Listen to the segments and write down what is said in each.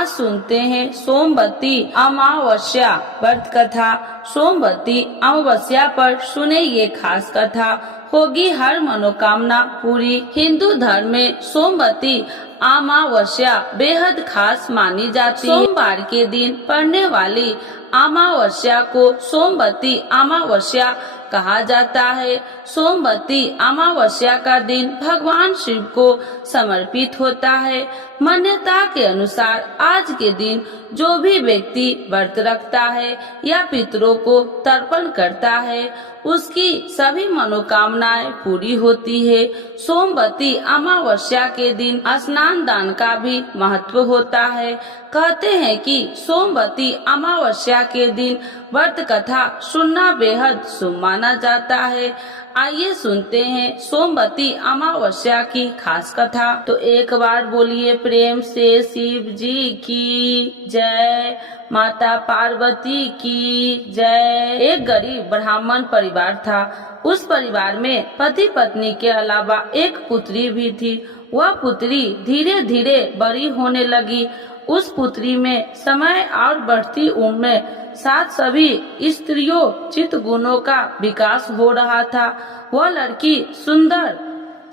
आज सुनते हैं सोमवती अमावस्या व्रत कथा। सोमवती अमावस्या पर सुने ये खास कथा, होगी हर मनोकामना पूरी। हिंदू धर्म में सोमवती अमावस्या बेहद खास मानी जाती है। सोमवार के दिन पड़ने वाली अमावस्या को सोमवती अमावस्या कहा जाता है। सोमवती अमावस्या का दिन भगवान शिव को समर्पित होता है। मान्यता के अनुसार आज के दिन जो भी व्यक्ति व्रत रखता है या पितरों को तर्पण करता है, उसकी सभी मनोकामनाएं पूरी होती है। सोमवती अमावस्या के दिन स्नान दान का भी महत्व होता है। कहते हैं कि सोमवती अमावस्या के दिन व्रत कथा सुनना बेहद शुभ माना जाता है। आइए सुनते हैं सोमवती अमावस्या की खास कथा। तो एक बार बोलिए प्रेम से शिव जी की जय, माता पार्वती की जय। एक गरीब ब्राह्मण परिवार था। उस परिवार में पति पत्नी के अलावा एक पुत्री भी थी। वह पुत्री धीरे धीरे बड़ी होने लगी। उस पुत्री में समय और बढ़ती उम्र में साथ सभी स्त्रियों चित्त गुणों का विकास हो रहा था। वह लड़की सुंदर,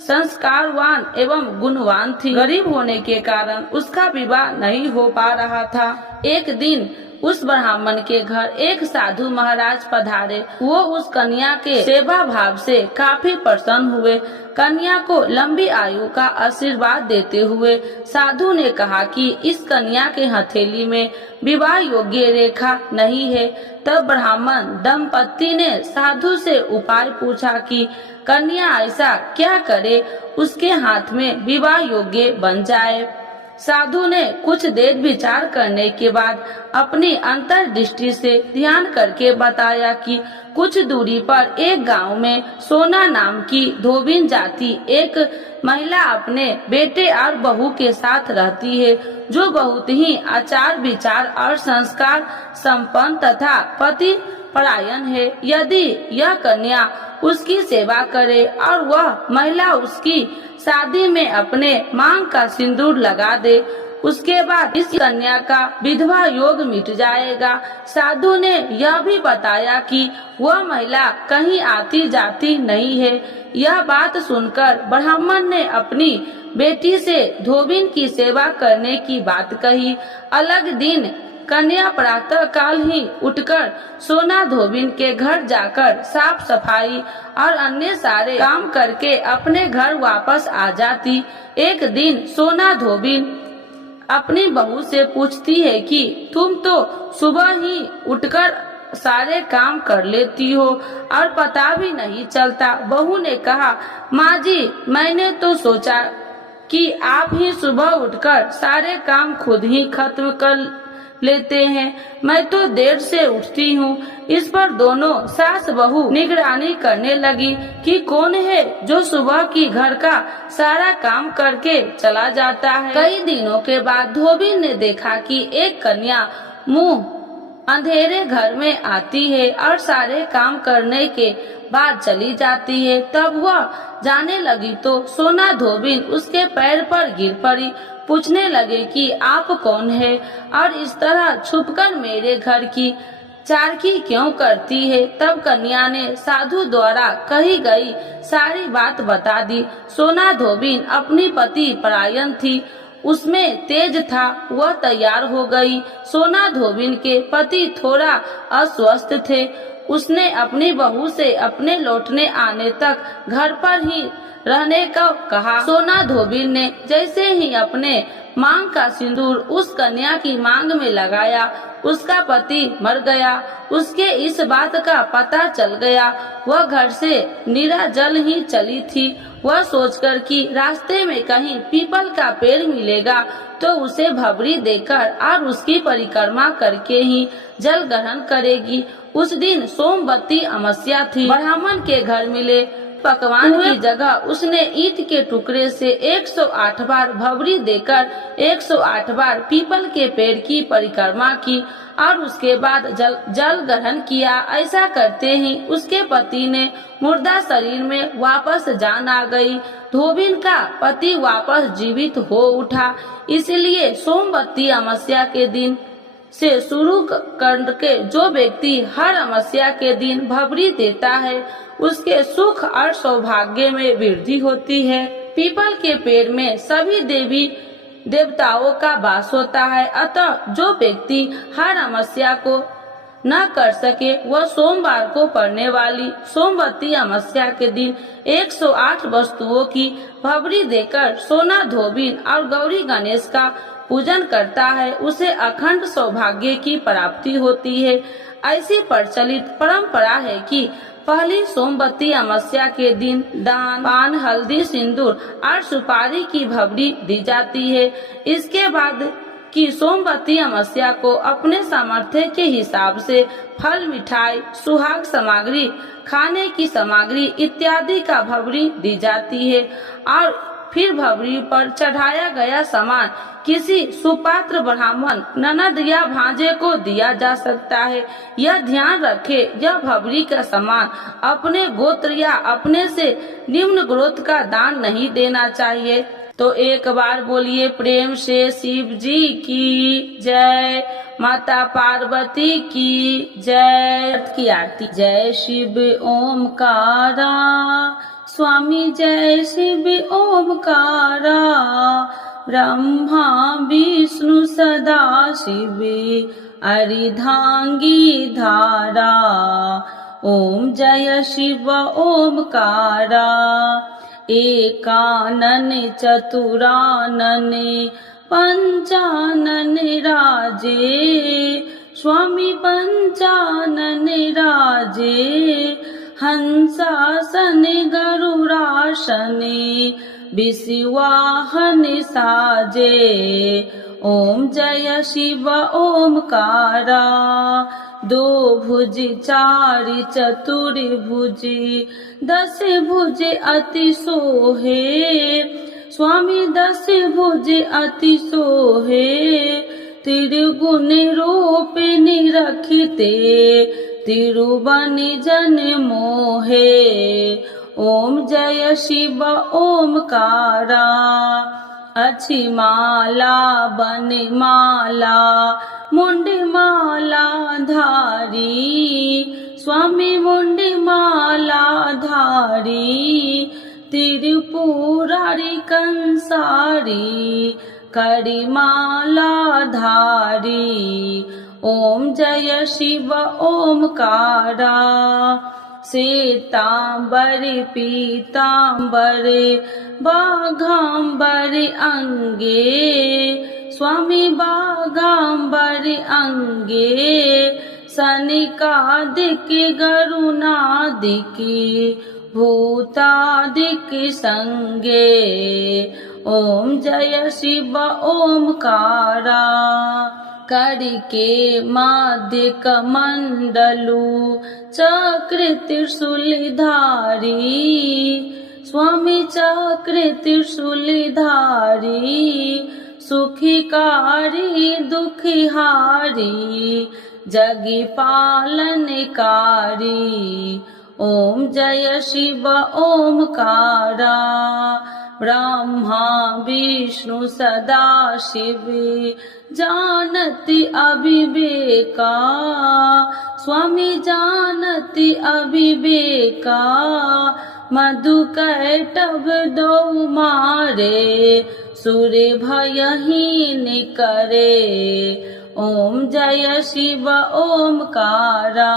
संस्कारवान एवं गुणवान थी। गरीब होने के कारण उसका विवाह नहीं हो पा रहा था। एक दिन उस ब्राह्मण के घर एक साधु महाराज पधारे। वो उस कन्या के सेवा भाव से काफी प्रसन्न हुए। कन्या को लंबी आयु का आशीर्वाद देते हुए साधु ने कहा कि इस कन्या के हथेली में विवाह योग्य रेखा नहीं है। तब ब्राह्मण दंपति ने साधु से उपाय पूछा कि कन्या ऐसा क्या करे उसके हाथ में विवाह योग्य बन जाए। साधु ने कुछ देर विचार करने के बाद अपनी अंतर्दृष्टि से ध्यान करके बताया कि कुछ दूरी पर एक गांव में सोना नाम की धोबिन जाति एक महिला अपने बेटे और बहू के साथ रहती है, जो बहुत ही आचार विचार और संस्कार संपन्न तथा पति परायण है। यदि यह कन्या उसकी सेवा करे और वह महिला उसकी शादी में अपने मांग का सिंदूर लगा दे, उसके बाद इस कन्या का विधवा योग मिट जाएगा। साधु ने यह भी बताया कि वह महिला कहीं आती जाती नहीं है। यह बात सुनकर ब्राह्मण ने अपनी बेटी से धोबिन की सेवा करने की बात कही। अलग दिन कन्या प्रातः काल ही उठकर सोना धोबिन के घर जाकर साफ सफाई और अन्य सारे काम करके अपने घर वापस आ जाती। एक दिन सोना धोबिन अपनी बहू से पूछती है कि तुम तो सुबह ही उठकर सारे काम कर लेती हो और पता भी नहीं चलता। बहू ने कहा, माँ जी, मैंने तो सोचा कि आप ही सुबह उठकर सारे काम खुद ही खत्म कर लेते हैं। मैं तो देर से उठती हूँ। इस पर दोनों सास बहू निगरानी करने लगी कि कौन है जो सुबह की घर का सारा काम करके चला जाता है। कई दिनों के बाद धोबिन ने देखा कि एक कन्या मुंह अंधेरे घर में आती है और सारे काम करने के बाद चली जाती है। तब वह जाने लगी तो सोना धोबिन उसके पैर पर गिर पड़ी। पूछने लगे कि आप कौन है और इस तरह छुपकर मेरे घर की चारकी क्यों करती है। तब कन्या ने साधु द्वारा कही गई सारी बात बता दी। सोना धोबिन अपनी पति परायण थी, उसमें तेज था। वह तैयार हो गई। सोना धोबिन के पति थोड़ा अस्वस्थ थे। उसने अपनी बहू से अपने लौटने आने तक घर पर ही रहने का कहा। सोना धोबिन ने जैसे ही अपने मांग का सिंदूर उस कन्या की मांग में लगाया, उसका पति मर गया। उसके इस बात का पता चल गया। वह घर से निराजल ही चली थी। वह सोचकर कि रास्ते में कहीं पीपल का पेड़ मिलेगा तो उसे भबरी देकर और उसकी परिक्रमा करके ही जल ग्रहण करेगी। उस दिन सोमवती अमावस्या थी। ब्राह्मण के घर मिले पकवान की जगह उसने ईंट के टुकड़े से 108 बार भवरी देकर 108 बार पीपल के पेड़ की परिक्रमा की और उसके बाद जल ग्रहण किया। ऐसा करते ही उसके पति ने मुर्दा शरीर में वापस जान आ गई। धोबिन का पति वापस जीवित हो उठा। इसलिए सोमवती अमावस्या के दिन से शुरू करके जो व्यक्ति हर अमावस्या के दिन भवरी देता है उसके सुख और सौभाग्य में वृद्धि होती है। पीपल के पेड़ में सभी देवी देवताओं का वास होता है, अतः जो व्यक्ति हर अमावस्या को न कर सके वह सोमवार को पड़ने वाली सोमवती अमावस्या के दिन 108 वस्तुओं की भवरी देकर सोना धोबिन और गौरी गणेश का पूजन करता है, उसे अखंड सौभाग्य की प्राप्ति होती है। ऐसी प्रचलित परंपरा है कि पहली सोमवती अमावस्या के दिन दान, पान, हल्दी, सिंदूर और सुपारी की भवरी दी जाती है। इसके बाद की सोमवती अमावस्या को अपने सामर्थ्य के हिसाब से फल, मिठाई, सुहाग सामग्री, खाने की सामग्री इत्यादि का भवरी दी जाती है और फिर भवरी पर चढ़ाया गया सामान किसी सुपात्र ब्राह्मण, ननद या भांजे को दिया जा सकता है। यह ध्यान रखे यह भवरी का सामान अपने गोत्र या अपने से निम्न गोत्र का दान नहीं देना चाहिए। तो एक बार बोलिए प्रेम से शिव जी की जय, माता पार्वती की जय की आरती। जय शिव ओमकारा स्वामी, जय शिव ओमकारा, ब्रह्मा विष्णु सदा शिव अर्धांगी धारा। ओम जय शिव ओमकारा, एकानन चतुरानन पंचानन राजे, स्वामी पंचानन राजे, हंसासन गरुड़ासन विषवाहन साजे। ओम जय शिव ओमकारा, दो भुज चार चतुर्भुज, 10 भुज अति सोहे, स्वामी 10 भुज अति सोहे, त्रिगुण रूप निरखिते, तिरुवन जन मोहे। ओम जय शिव ओमकारा, अच्छी माला बन माला, मुंड माला धारी, स्वामी मुंड माला धारी, त्रिपुरारी कंसारी, करी माला धारी। ओम जय शिव ओमकारा, श्वेतांबर पीतांबर बाघांबर अंगे, स्वामी बाघांबर अंगे, सनिकादिक गरुणादिक भूतादिक संगे। ओम जय शिव ओमकारा, करके माध्य कमंडलू चक्र त्रिशूलधारी, स्वामी चक्र त्रिशूलधारी, सुखिकारी दुखिहारी, जगी पालनकारी। ओम जय शिव ओमकारा, ब्रह्मा विष्णु सदा शिव जानति अविवेका, स्वामी जानति अविवेका, मधुकैटभ दो मारे, सूर्य भयहीन करे। ओम जय शिव ओमकारा,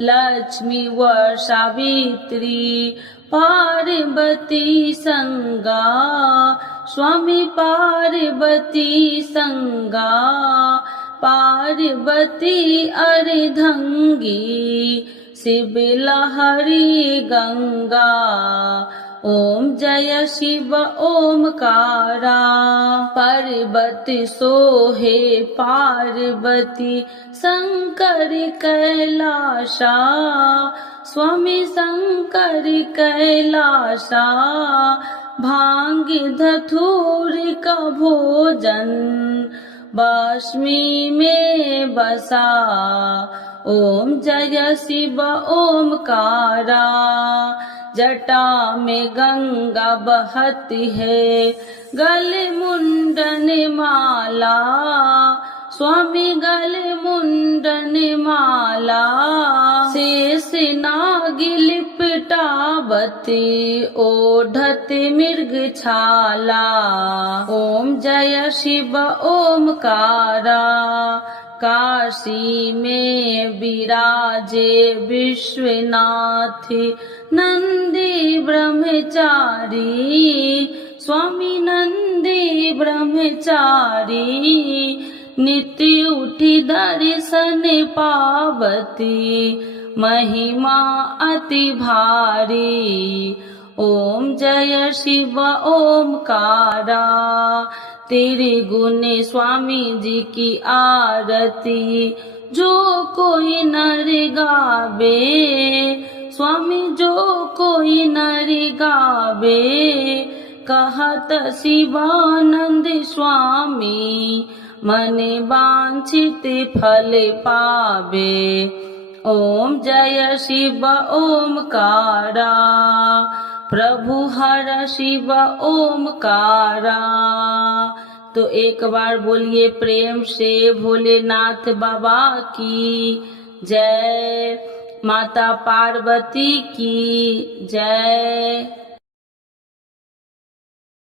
लक्ष्मी व सावित्री पार्वती संगा, स्वामी पार्वती संगा, पार्वती अर्धंगी, शिव लहरी गंगा। ओम जय शिव ओमकारा, पर्वत सोहे पार्वती, शंकर कैलाशा, स्वामी शंकर कैलासा, भांग धतूर का भोजन भस्मी में बसा। ओम जय शिव ओमकारा, जटा में गंगा बहती है, गले मुंडन माला, स्वामी गले मुंडन माला। शेष नाग लिपटावती, ओढ़त मृग छाला। ओम जय शिव ओमकारा, काशी में विराजे विश्वनाथ, नंदी ब्रह्मचारी, स्वामी नंदी ब्रह्मचारी। नित्य उठी दर्शन पावती, महिमा अति भारी। ओम जय शिव ओमकारा, तेरे गुण स्वामी जी की आरती, जो कोई नर गावे, स्वामी जो कोई नर गावे। कहत शिवानंद स्वामी, मन वांछित फल पावे। ओम जय शिव ओमकारा, प्रभु हर शिव ओमकारा। तो एक बार बोलिए प्रेम से भोलेनाथ बाबा की जय, माता पार्वती की जय।